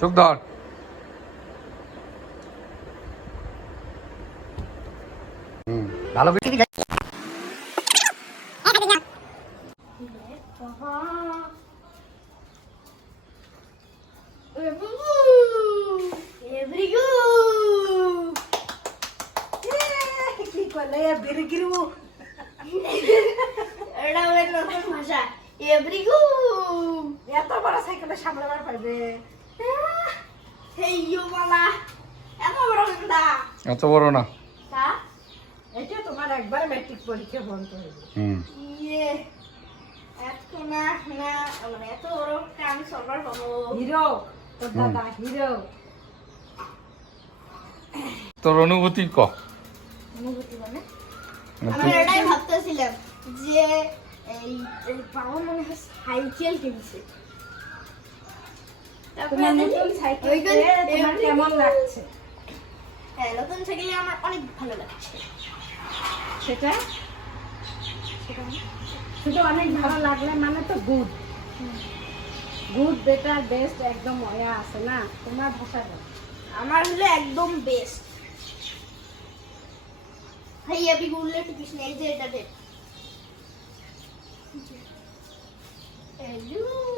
চোখ ধর। ভালো করে এত বড় সাইকেলে সামলাবার পারবে এত বড় না। এটা তোমার একবার ম্যাট্রিক পরীক্ষা বন্ধ হয়ে হিরো তোর দাদা হিরো তোর অনুভূতি ক। অনুভূতি মানে মানে আমি এটাই ভাবতেছিলাম যে এই বাবা মনে হয় সাইকেল কিনছে। তোমার নতুন সাইকেল তোমার কেমন লাগছে হ্যাঁ, নতুন সাইকেলে আমার অনেক ভালো লাগছে। সেটা শুধু অনেক ভালো লাগলে মানে তো গুড গুড বেটার বেস্ট একদম ওয়া আছে না তোমার ভাষা দাও আমার হলো একদম বেস্ট। ভাই अभी গুললে টিপিস নেই যে এটা দে। হ্যালো